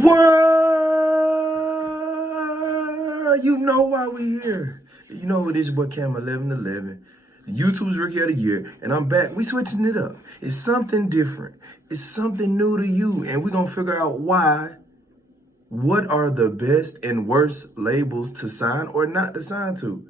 What? You know why we here. You know it is your boy Cam 1111. YouTube's Rookie of the Year, and I'm back. We switching it up. It's something different. It's something new to you, and we're gonna figure out why. What are the best and worst labels to sign or not to sign to?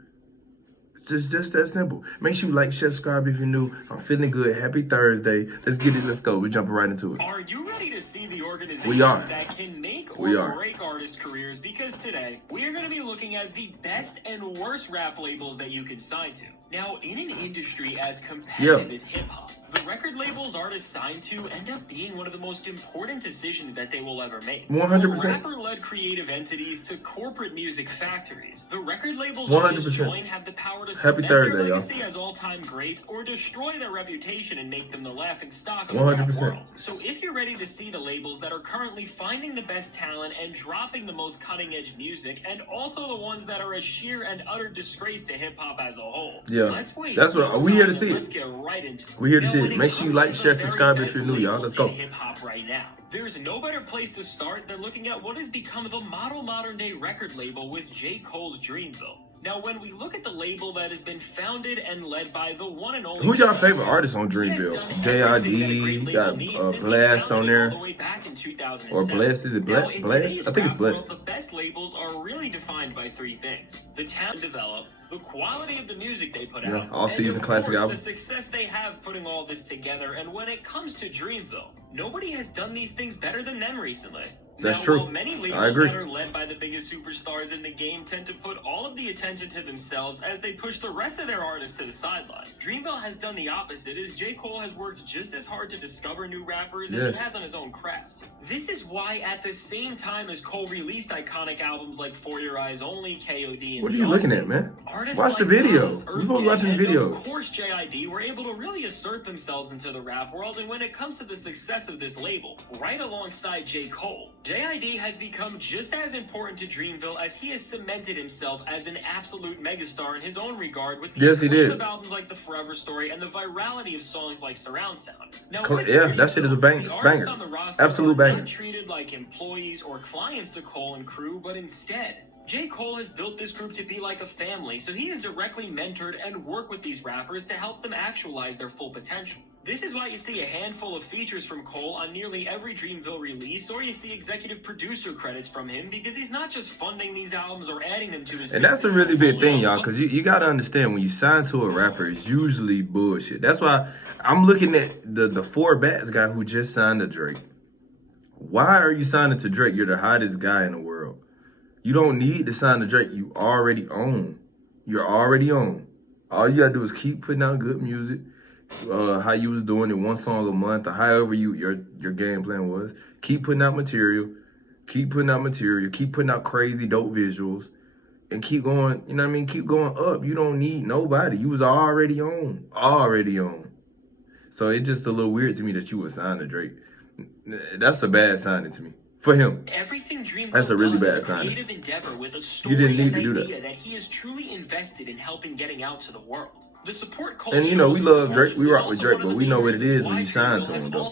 It's just that simple. Make sure you like, share, subscribe if you're new. I'm feeling good. Happy Thursday. Let's get it. Let's go. We're jumping right into it. Are you ready to see the organizations that can make or break artist careers? Because today, we are going to be looking at the best and worst rap labels that you could sign to. Now, in an industry as competitive as hip-hop, the record labels artists signed to end up being one of the most important decisions that they will ever make. 100%. From rapper-led creative entities to corporate music factories, the record labels artists join have the power to cement their legacy as all-time greats or destroy their reputation and make them the laughingstock of the rap world. So if you're ready to see the labels that are currently finding the best talent and dropping the most cutting-edge music, and also the ones that are a sheer and utter disgrace to hip-hop as a whole, that's what we here to see. Let's get right into it. We here to see it. Make sure you like, share, subscribe if you're new, y'all. Let's go. Hip-hop right now. There's no better place to start than looking at what has become the modern-day record label with J. Cole's Dreamville. Now, when we look at the label that has been founded and led by the one and only... Who's your favorite artist on Dreamville? J.I.D. got Blast on there. Or Blast? Is it Blast? I think it's Blast. The best labels are really defined by three things. The talent developed, the quality of the music they put out, all-season classic album, the success they have putting all this together. And when it comes to Dreamville, nobody has done these things better than them recently. That's true. Many labels that are led by the biggest superstars in the game tend to put all of the attention to themselves as they push the rest of their artists to the sideline. Dreamville has done the opposite, as J. Cole has worked just as hard to discover new rappers as he has on his own craft. This is why at the same time as Cole released iconic albums like For Your Eyes Only, K.O.D. and what are you looking at, man? Watch the video. We're both watching the video. Of course, J.I.D. were able to really assert themselves into the rap world, and when it comes to the success of this label, right alongside J. Cole, J.I.D. has become just as important to Dreamville as he has cemented himself as an absolute megastar in his own regard with the of albums like The Forever Story and the virality of songs like Surround Sound. Now, that shit is a banger. Absolute banger. Not treated like employees or clients to Cole and crew, but instead, J. Cole has built this group to be like a family, so he has directly mentored and worked with these rappers to help them actualize their full potential. This is why you see a handful of features from Cole on nearly every Dreamville release, or you see executive producer credits from him, because he's not just funding these albums or adding them to his... And that's a really big thing, y'all, because you got to understand, when you sign to a rapper, it's usually bullshit. That's why I'm looking at the Four Bats guy who just signed to Drake. Why are you signing to Drake? You're the hottest guy in the world. You don't need to sign to Drake. You already own. You're already on. All you gotta do is keep putting out good music. How you was doing it, one song a month, or however your game plan was. Keep putting out material. Keep putting out crazy dope visuals. And keep going, you know what I mean? Keep going up. You don't need nobody. You was already on. So it's just a little weird to me that you would sign to Drake. That's a bad signing to me. For him, that's a really bad sign. You didn't need to do that. He is truly invested in helping getting out to the world. The support and you know, we love Drake. We rock with Drake, but we know what it is when you sign to him, though.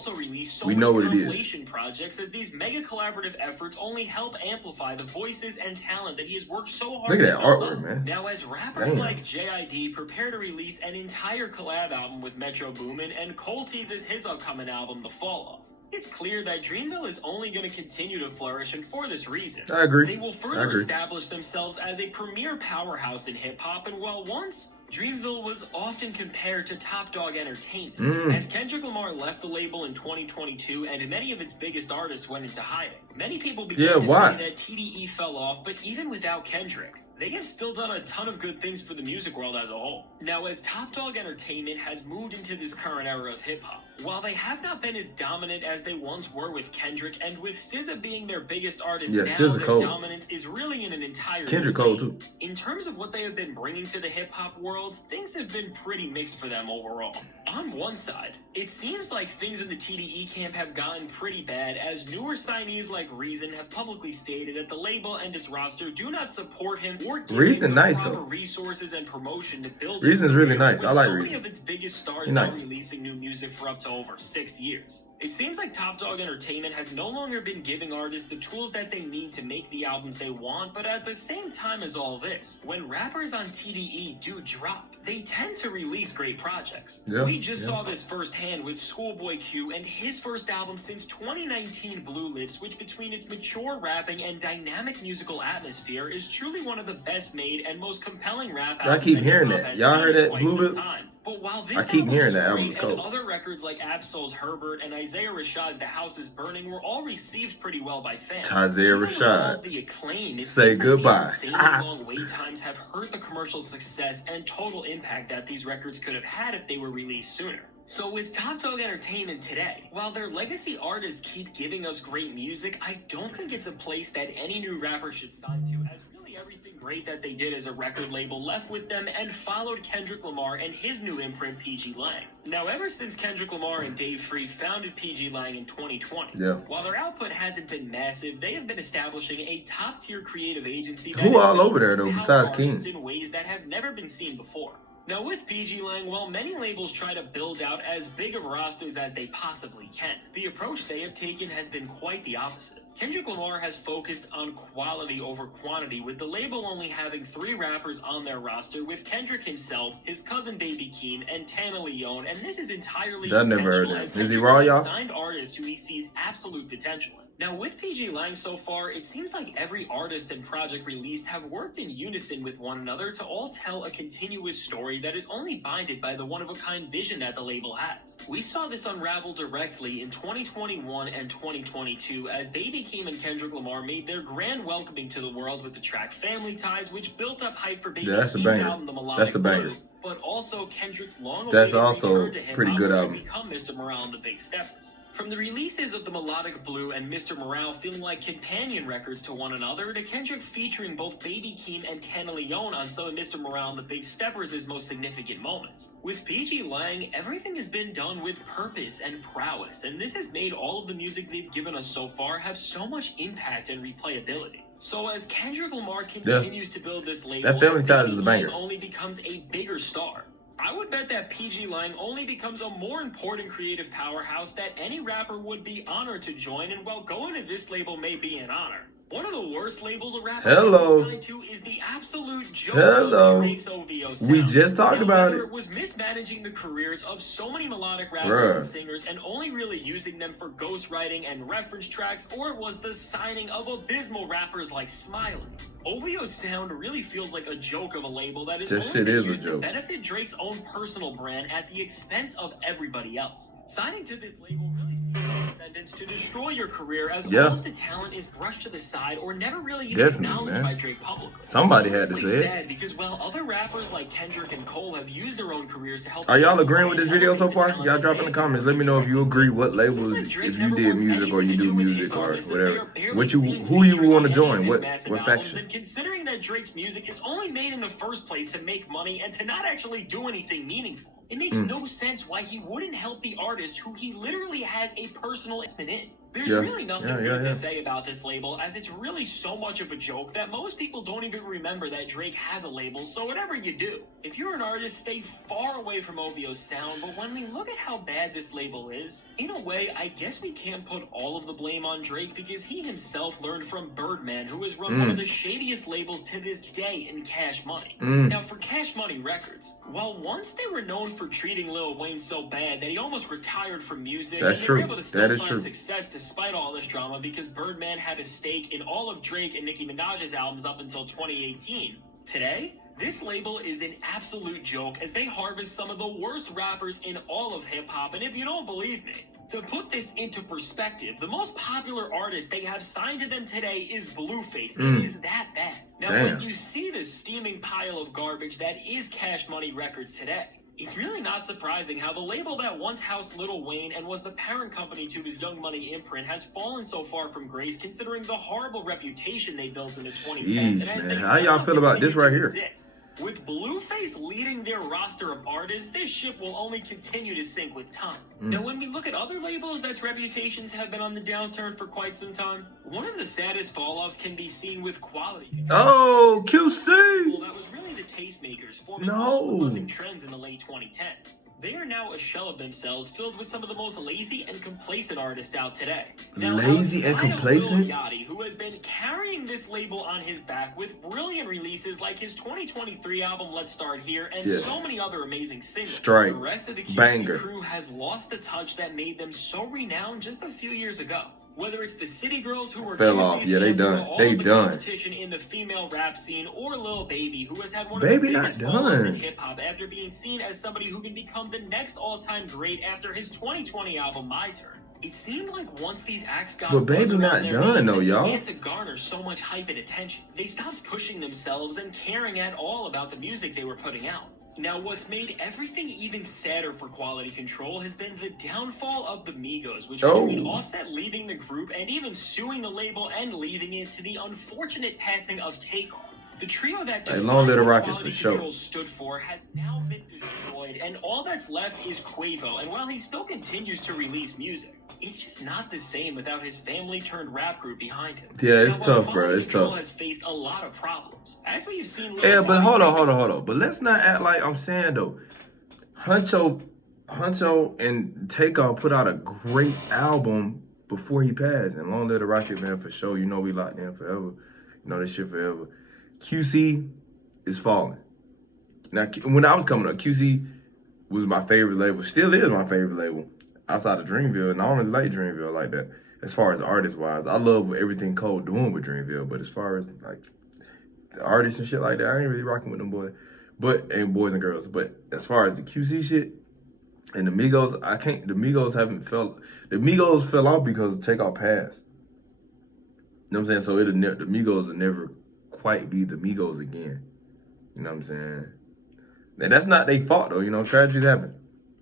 We know what it is. Projects as these mega collaborative efforts only help amplify the voices and talent that he has worked so hard to build. Look at that artwork, man. Now, as rappers like J.I.D. prepare to release an entire collab album with Metro Boomin, and Cole teases his upcoming album, The Fall Off, it's clear that Dreamville is only going to continue to flourish, and for this reason, I agree. They will further establish themselves as a premier powerhouse in hip-hop, and while once Dreamville was often compared to Top Dog Entertainment, as Kendrick Lamar left the label in 2022 and many of its biggest artists went into hiding, many people began to say that TDE fell off, but even without Kendrick, they have still done a ton of good things for the music world as a whole. Now, as Top Dog Entertainment has moved into this current era of hip-hop, while they have not been as dominant as they once were with Kendrick, and with SZA being their biggest artist now, their dominance is really in an entire Kendrick Cole, too. In terms of what they have been bringing to the hip-hop world, things have been pretty mixed for them overall. On one side, it seems like things in the TDE camp have gotten pretty bad, as newer signees like Reason have publicly stated that the label and its roster do not support him or give him the proper resources and promotion to build. Reason's really nice. I like Reason. Many of its biggest stars not releasing new music for up to over 6 years. It seems like Top Dog Entertainment has no longer been giving artists the tools that they need to make the albums they want, but at the same time as all this, when rappers on TDE do drop, they tend to release great projects. We just saw this firsthand with Schoolboy Q and his first album since 2019, Blue Lips, which between its mature rapping and dynamic musical atmosphere is truly one of the best made and most compelling rap albums. I keep hearing that. Y'all heard that, Blue Lips? But while this I keep hearing that album's and cold. other records like Absol's Herbert and Isaiah Rashad's The House is Burning were all received pretty well by fans. Isaiah Even with Rashad. all the acclaim, it Say seems goodbye. Like these insanely long wait times have hurt the commercial success and total impact that these records could have had if they were released sooner. So with Top Dog Entertainment today, while their legacy artists keep giving us great music, I don't think it's a place that any new rapper should sign to, as really everything great that they did as a record label left with them and followed Kendrick Lamar and his new imprint, PG Lang. Now, ever since Kendrick Lamar and Dave Free founded PG Lang in 2020, while their output hasn't been massive, they have been establishing a top-tier creative agency that Who all is over there, though, besides King? in ways that have never been seen before. Now, with PG Lang, while many labels try to build out as big of rosters as they possibly can, the approach they have taken has been quite the opposite. Kendrick Lamar has focused on quality over quantity, with the label only having 3 rappers on their roster, with Kendrick himself, his cousin Baby Keem, and Tana Leone, and this is entirely I never heard intentional, that. as Is he Kendrick raw, has y'all? signed artists who he sees absolute potential in. Now, with PG Lang so far, it seems like every artist and project released have worked in unison with one another to all tell a continuous story that is only binded by the one-of-a-kind vision that the label has. We saw this unravel directly in 2021 and 2022 as Baby Keem and Kendrick Lamar made their grand welcoming to the world with the track Family Ties, which built up hype for Baby That's a Keem's banger. album, The Melodic That's a banger. Blue, but also Kendrick's long-awaited That's also return to hip-hop, pretty good which album. would become Mr. Morale and the Big Steppers. From the releases of The Melodic Blue and Mr. Morale feeling like companion records to one another, to Kendrick featuring both Baby Keem and Tana Leone on some of Mr. Morale and the Big Steppers' most significant moments. With PG Lang, everything has been done with purpose and prowess, and this has made all of the music they've given us so far have so much impact and replayability. So as Kendrick Lamar continues to build this label, That Family Ties is a Baby banger. Keem only becomes a bigger star. I would bet that PG Lang only becomes a more important creative powerhouse that any rapper would be honored to join, and while going to this label may be an honor, one of the worst labels a rapper can be signed to is the absolute joke of Drake's OVO sound. We just talked about whether it. It was mismanaging the careers of so many melodic rappers Bruh. and singers and only really using them for ghostwriting and reference tracks, or it was the signing of abysmal rappers like Smiley. OVO sound really feels like a joke of a label that is This only shit been is a used to joke. benefit Drake's own personal brand at the expense of everybody else. Signing to this label really seems like a sentence to destroy your career, as all of the talent is brushed to the side or never really even acknowledged by Drake publicly. Somebody It's had to honestly say it. sad because while other rappers like Kendrick and Cole have used their own careers to help. Are y'all agreeing with this video so far? Y'all drop in the comments. Let me know if you agree. What labels, if you did music or you do music or whatever. Who you would want to join? What faction? And considering that Drake's music is only made in the first place to make money and to not actually do anything meaningful, it makes no sense why he wouldn't help the artist who he literally has a personal investment in. There's really nothing good to say about this label, as it's really so much of a joke that most people don't even remember that Drake has a label, so whatever you do, if you're an artist, stay far away from OVO's sound. But when we look at how bad this label is, in a way, I guess we can't put all of the blame on Drake, because he himself learned from Birdman, who has run one of the shadiest labels to this day in Cash Money. Now, for Cash Money Records, while once they were known for treating Lil Wayne so bad that he almost retired from music, That's and they true. were able to still That is find true. success despite all this drama, because Birdman had a stake in all of Drake and Nicki Minaj's albums up until 2018. Today, this label is an absolute joke, as they harvest some of the worst rappers in all of hip-hop, and if you don't believe me, to put this into perspective, the most popular artist they have signed to them today is Blueface. It is that bad. Now, when you see this steaming pile of garbage that is Cash Money Records today, it's really not surprising how the label that once housed Lil Wayne and was the parent company to his Young Money imprint has fallen so far from grace, considering the horrible reputation they built in the 2010s. And as they How y'all feel about this right here? exist. With Blueface leading their roster of artists, this ship will only continue to sink with time. Now, when we look at other labels that's reputations have been on the downturn for quite some time, one of the saddest fall-offs can be seen with Quality Control. Oh, QC! Well, that was really the Tastemakers, forming all the buzzing trends in the late 2010s. They are now a shell of themselves, filled with some of the most lazy and complacent artists out today. Now, Lazy and outside of complacent? Lil Yachty, who has been carrying this label on his back with brilliant releases like his 2023 album Let's Start Here and Yes. so many other amazing singles, Strike. the rest of the QC Banger. crew has lost the touch that made them so renowned just a few years ago. Whether it's the City Girls who were Fell QC's off. Yeah, they answer to done. all They of the done. competition in the female rap scene, or Lil Baby, who has had one Baby of the not biggest falls in done. hip hop after being seen as somebody who can become the next all-time great after his 2020 album My Turn. It seemed like once these acts got But Baby buzz around not their done, names though, and y'all. began to garner so much hype and attention, they stopped pushing themselves and caring at all about the music they were putting out. Now, what's made everything even sadder for Quality Control has been the downfall of the Migos, which between Offset leaving the group and even suing the label and leaving it to the unfortunate passing of Takeoff. The trio that Hey, long live the defined what Rocket, Quality for sure. Control stood for has now been destroyed, and all that's left is Quavo. And while he still continues to release music, it's just not the same without his family-turned-rap group behind him. Yeah, it's Now, tough, while bro. Quality It's Control tough. has faced a lot of problems, as we've seen. Yeah, but hold Yachty on. But let's not act like I'm saying though. Huncho and Takeoff put out a great album before he passed, and Long Live the Rocket Man for sure. You know we locked in forever. You know this shit forever. QC is falling. Now, when I was coming up, QC was my favorite label. Still is my favorite label outside of Dreamville, and I don't really like Dreamville like that. As far as artist wise, I love everything Cole doing with Dreamville, but as far as like the artists and shit like that, I ain't really rocking with them boys. And boys and girls. But as far as the QC shit and the Migos, the Migos fell off because Takeoff passed. You know what I'm saying? So the Migos will never quite be the Migos again. You know what I'm saying? And that's not their fault though, you know, tragedies happen.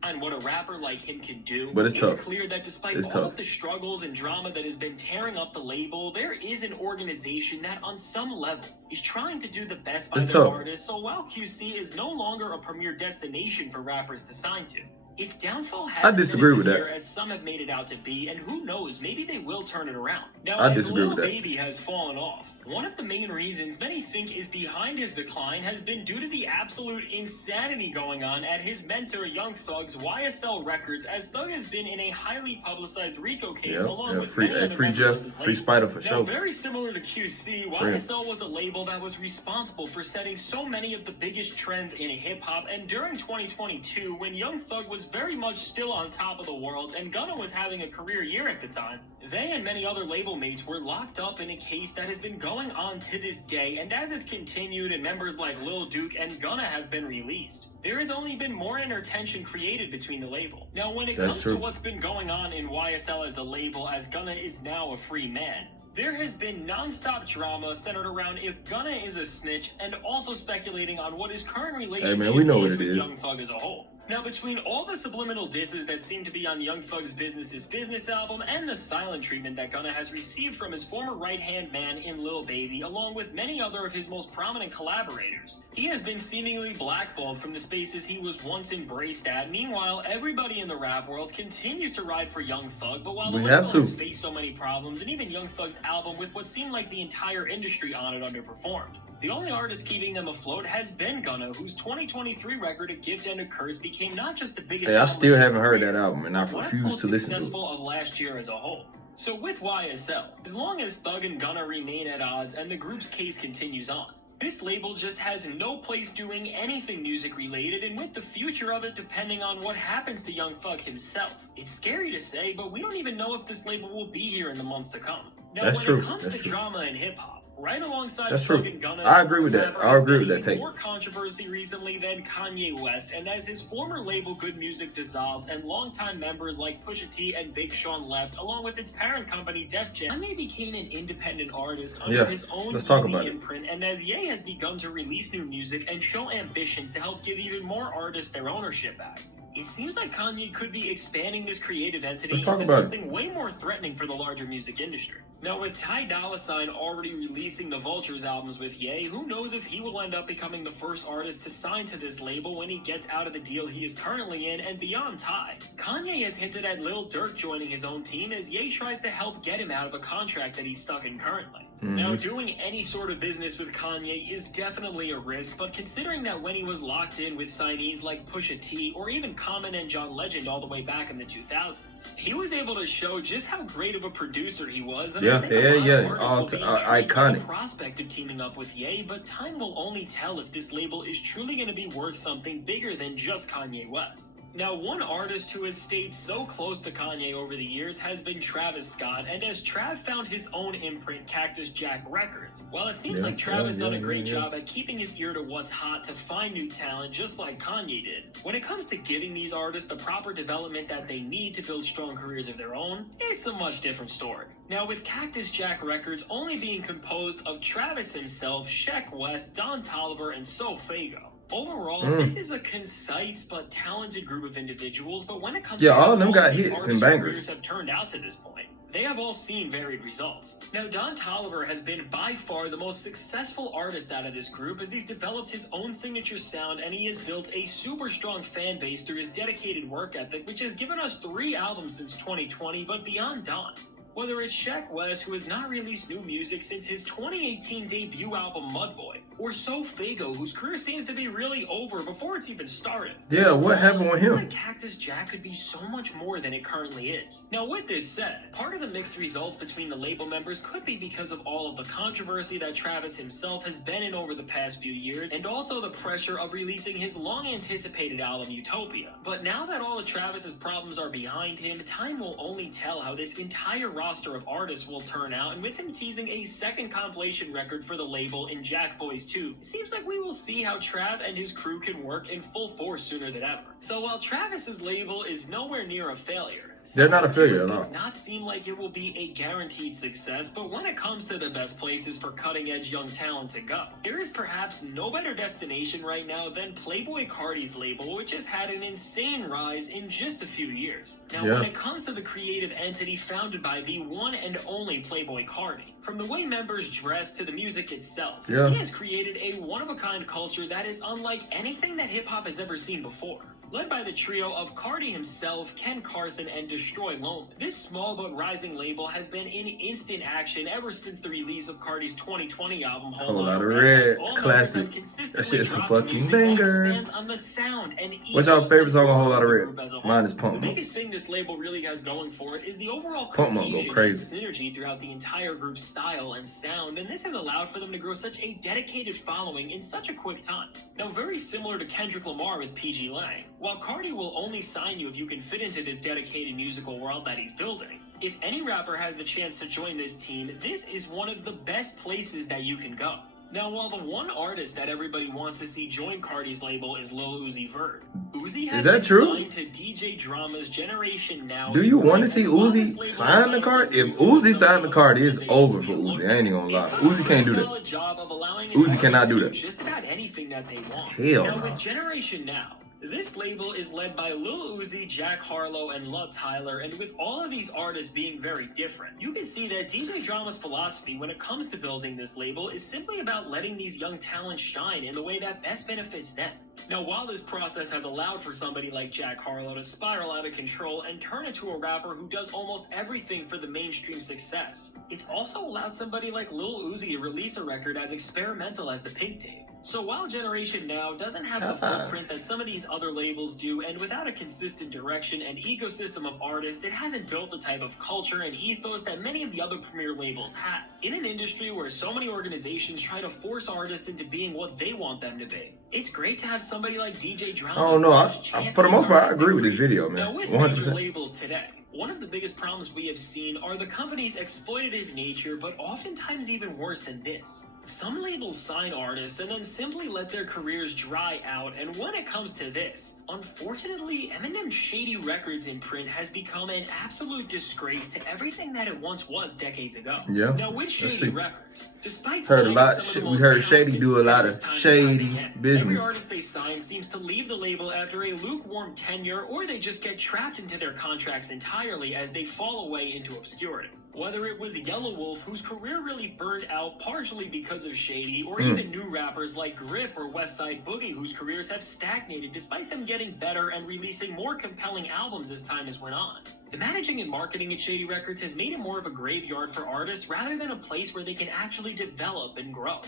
And what a rapper like him can do, But it's tough. clear that despite It's all tough. of the struggles and drama that has been tearing up the label, there is an organization that on some level is trying to do the best by It's their tough. artists. So while QC is no longer a premier destination for rappers to sign to, its downfall hasn't disagree been with as that. severe as some have made it out to be, and who knows, maybe they will turn it around. Now, I as disagree Lil with that. Baby has fallen off, one of the main reasons many think is behind his decline has been due to the absolute insanity going on at his mentor Young Thug's YSL Records, as Thug has been in a highly publicized RICO case along with many other free members Jeff, of his free label. Spider for Now, sure. very similar to QC, YSL was a label that was responsible for setting so many of the biggest trends in hip-hop, and during 2022, when Young Thug was very much still on top of the world and Gunna was having a career year at the time, they and many other label mates were locked up in a case that has been going on to this day, and as it's continued and members like Lil Duke and Gunna have been released, there has only been more inner tension created between the label. Now, when it That's comes true. to what's been going on in YSL as a label, as Gunna is now a free man, there has been non-stop drama centered around if Gunna is a snitch, and also speculating on what his current relationship we know what is it with is. Young Thug as a whole. Now, between all the subliminal disses that seem to be on Young Thug's Business is Business album and the silent treatment that Gunna has received from his former right-hand man in Lil Baby, along with many other of his most prominent collaborators, he has been seemingly blackballed from the spaces he was once embraced at. Meanwhile, everybody in the rap world continues to ride for Young Thug, but while the We label have to. has faced so many problems, and even Young Thug's album with what seemed like the entire industry on it underperformed, the only artist keeping them afloat has been Gunna, whose 2023 record, A Gift and a Curse, became not just the biggest Hey, I album still of his haven't heard career, that album, and I but one of the refuse most to listen to it. successful of last year as a whole. So with YSL, as long as Thug and Gunna remain at odds and the group's case continues on, this label just has no place doing anything music related, and with the future of it depending on what happens to Young Thug himself. It's scary to say, but we don't even know if this label will be here in the months to come. Now, That's when true. it comes That's to true. drama in hip-hop, right alongside That's Thug true. and Gunna, I agree with the that. rapper I has agree been with that even take. more controversy recently than Kanye West, and as his former label Good Music dissolved and longtime members like Pusha T and Big Sean left, along with its parent company Def Jam, Kanye became an independent artist under Yeah, his own let's talk easy about it. imprint, and as Ye has begun to release new music and show ambitions to help give even more artists their ownership back, it seems like Kanye could be expanding this creative entity Let's talk into about it. something way more threatening for the larger music industry. Now, with Ty Dolla $ign already releasing the Vultures albums with Ye, who knows if he will end up becoming the first artist to sign to this label when he gets out of the deal he is currently in. And beyond Ty, Kanye has hinted at Lil Durk joining his own team as Ye tries to help get him out of a contract that he's stuck in currently. Now, doing any sort of business with Kanye is definitely a risk, but considering that when he was locked in with signees like Pusha T or even Common and John Legend all the way back in the 2000s, he was able to show just how great of a producer he was. And I think a lot of artists will be intrigued by the prospect of teaming up with Ye, but time will only tell if this label is truly going to be worth something bigger than just Kanye West. Now, one artist who has stayed so close to Kanye over the years has been Travis Scott, and as Trav found his own imprint, Cactus Jack Records. While it seems like Trav has done a great job at keeping his ear to what's hot to find new talent, just like Kanye did, when it comes to giving these artists the proper development that they need to build strong careers of their own, it's a much different story. Now, with Cactus Jack Records only being composed of Travis himself, Sheck West, Don Toliver, and SoFaygo, overall, this is a concise but talented group of individuals, but when it comes to all of them got these hits and artists' bangers careers have turned out to this point, they have all seen varied results. Now, Don Toliver has been by far the most successful artist out of this group as he's developed his own signature sound and he has built a super strong fan base through his dedicated work ethic, which has given us 3 albums since 2020, but beyond Don. Whether it's Sheck West, who has not released new music since his 2018 debut album Mudboy, or SoFaygo, whose career seems to be really over before it's even started. Yeah, what happened with him? It seems like Cactus Jack could be so much more than it currently is. Now, with this said, part of the mixed results between the label members could be because of all of the controversy that Travis himself has been in over the past few years, and also the pressure of releasing his long-anticipated album Utopia. But now that all of Travis's problems are behind him, time will only tell how this entire roster of artists will turn out, and with him teasing a second compilation record for the label in Jack Boys 2, it seems like we will see how Trav and his crew can work in full force sooner than ever. So while Travis's label is nowhere near a failure, they're not a failure at all. It does not seem like it will be a guaranteed success, but when it comes to the best places for cutting-edge young talent to go, there is perhaps no better destination right now than Playboi Carti's label, which has had an insane rise in just a few years. Now, when it comes to the creative entity founded by the one and only Playboi Carti, from the way members dress to the music itself, he has created a one-of-a-kind culture that is unlike anything that hip-hop has ever seen before. Led by the trio of Carti himself, Ken Carson, and Destroy Lonely, this small but rising label has been in instant action ever since the release of Carti's 2020 album Whole Lotta Red. Classic. That shit's a fucking banger. On the sound and what's your favorite song on Whole Lotta Red? Mine is Pump Monk. The biggest thing this label really has going for it is the overall Pump Monk go crazy. And synergy throughout the entire group's style and sound, and this has allowed for them to grow such a dedicated following in such a quick time. Now, very similar to Kendrick Lamar with PG Lang, while Carti will only sign you if you can fit into this dedicated musical world that he's building, if any rapper has the chance to join this team, this is one of the best places that you can go. Now, while the one artist that everybody wants to see join Carti's label is Lil Uzi Vert, Uzi has been signed to DJ Drama's Generation Now. Do you want to see Uzi sign the card? If Uzi signed the card, it's over for Uzi. I ain't even gonna lie. Uzi can't do that. Uzi cannot do that. Just about anything that they want. Hell now, no. with Generation Now, this label is led by Lil Uzi, Jack Harlow, and Lil Tyler, and with all of these artists being very different, you can see that DJ Drama's philosophy when it comes to building this label is simply about letting these young talents shine in the way that best benefits them. Now, while this process has allowed for somebody like Jack Harlow to spiral out of control and turn into a rapper who does almost everything for the mainstream success, it's also allowed somebody like Lil Uzi to release a record as experimental as the Pink Tape. So while Generation Now doesn't have the footprint that some of these other labels do, and without a consistent direction and ecosystem of artists, it hasn't built the type of culture and ethos that many of the other premier labels have. In an industry where so many organizations try to force artists into being what they want them to be, it's great to have somebody like DJ Drama. I don't know. For the most part, I agree with this video, man. Now, with major labels today, one of the biggest problems we have seen are the company's exploitative nature, but oftentimes even worse than this. Some labels sign artists and then simply let their careers dry out, and when it comes to this, unfortunately, Eminem's Shady Records imprint has become an absolute disgrace to everything that it once was decades ago. Yeah. Now, with Shady Records, despite heard a lot. We heard Shady do a lot of shady business. Every artist they sign seems to leave the label after a lukewarm tenure, or they just get trapped into their contracts entirely as they fall away into obscurity. Whether it was Yellow Wolf, whose career really burned out partially because of Shady, or even new rappers like Grip or Westside Boogie, whose careers have stagnated despite them getting better and releasing more compelling albums as time has went on. The managing and marketing at Shady Records has made it more of a graveyard for artists rather than a place where they can actually develop and grow.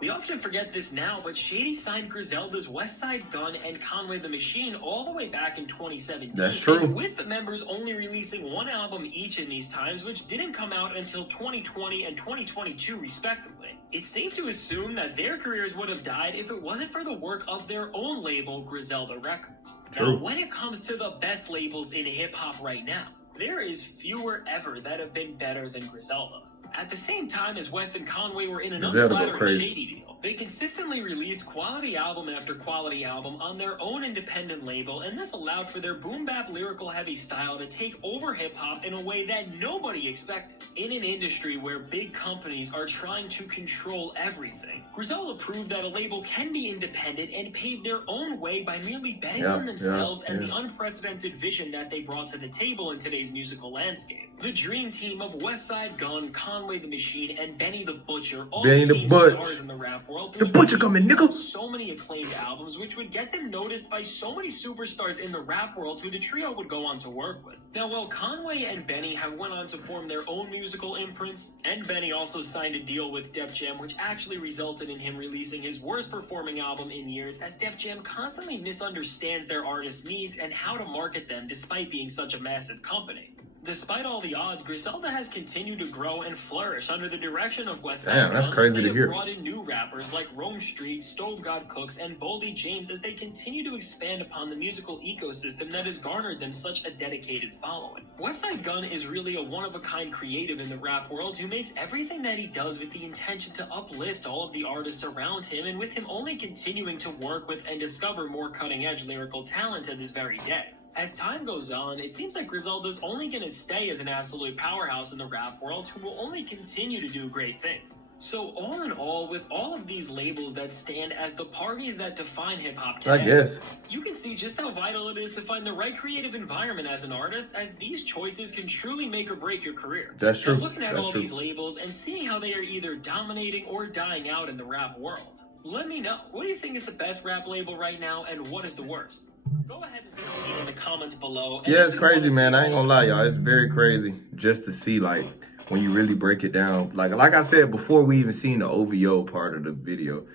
We often forget this now, but Shady signed Griselda's Westside Gunn and Conway the Machine all the way back in 2017. That's true. And with the members only releasing one album each in these times, which didn't come out until 2020 and 2022 respectively. It's safe to assume that their careers would have died if it wasn't for the work of their own label, Griselda Records. True. Now, when it comes to the best labels in hip-hop right now, there is fewer ever that have been better than Griselda. At the same time as West and Conway were in an unflattering Shady deal, they consistently released quality album after quality album on their own independent label, and this allowed for their boom-bap lyrical heavy style to take over hip-hop in a way that nobody expected. In an industry where big companies are trying to control everything, Griselda proved that a label can be independent and pave their own way by merely betting on themselves and the unprecedented vision that they brought to the table in today's musical landscape. The dream team of Westside Gunn, Conway the Machine, and Benny the Butcher all became stars in the rap world. The Butcher coming, nigga. So many acclaimed albums, which would get them noticed by so many superstars in the rap world who the trio would go on to work with. Now, while Conway and Benny have went on to form their own musical imprints, and Benny also signed a deal with Def Jam, which actually resulted in him releasing his worst performing album in years, as Def Jam constantly misunderstands their artists' needs and how to market them despite being such a massive company. Despite all the odds, Griselda has continued to grow and flourish under the direction of Westside Gunn. Damn, that's crazy to hear. They have brought in new rappers like Rome Street, Stove God Cooks, and Boldy James as they continue to expand upon the musical ecosystem that has garnered them such a dedicated following. Westside Gunn is really a one-of-a-kind creative in the rap world who makes everything that he does with the intention to uplift all of the artists around him, and with him only continuing to work with and discover more cutting-edge lyrical talent to this very day. As time goes on, it seems like Griselda's only going to stay as an absolute powerhouse in the rap world who will only continue to do great things. So all in all, with all of these labels that stand as the parties that define hip-hop today, you can see just how vital it is to find the right creative environment as an artist, as these choices can truly make or break your career. That's true. And looking at all these labels and seeing how they are either dominating or dying out in the rap world, let me know, what do you think is the best rap label right now, and what is the worst? Go ahead and tell me in the comments below. Yeah, it's crazy, man. I ain't gonna lie, y'all. It's very crazy just to see, like, when you really break it down. Like I said before, we even seen the OVO part of the video.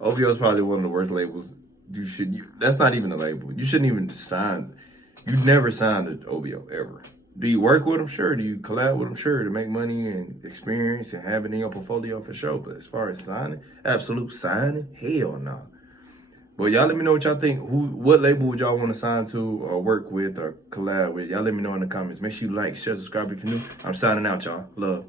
OVO is probably one of the worst labels. That's not even a label. You shouldn't even sign. You never signed an OVO ever. Do you work with them? Sure. Do you collab with them? Sure. To make money and experience and have it in your portfolio for sure. But as far as signing, absolute signing, hell no. But y'all let me know what y'all think. What label would y'all want to sign to or work with or collab with? Y'all let me know in the comments. Make sure you like, share, subscribe if you're new. I'm signing out, y'all. Love.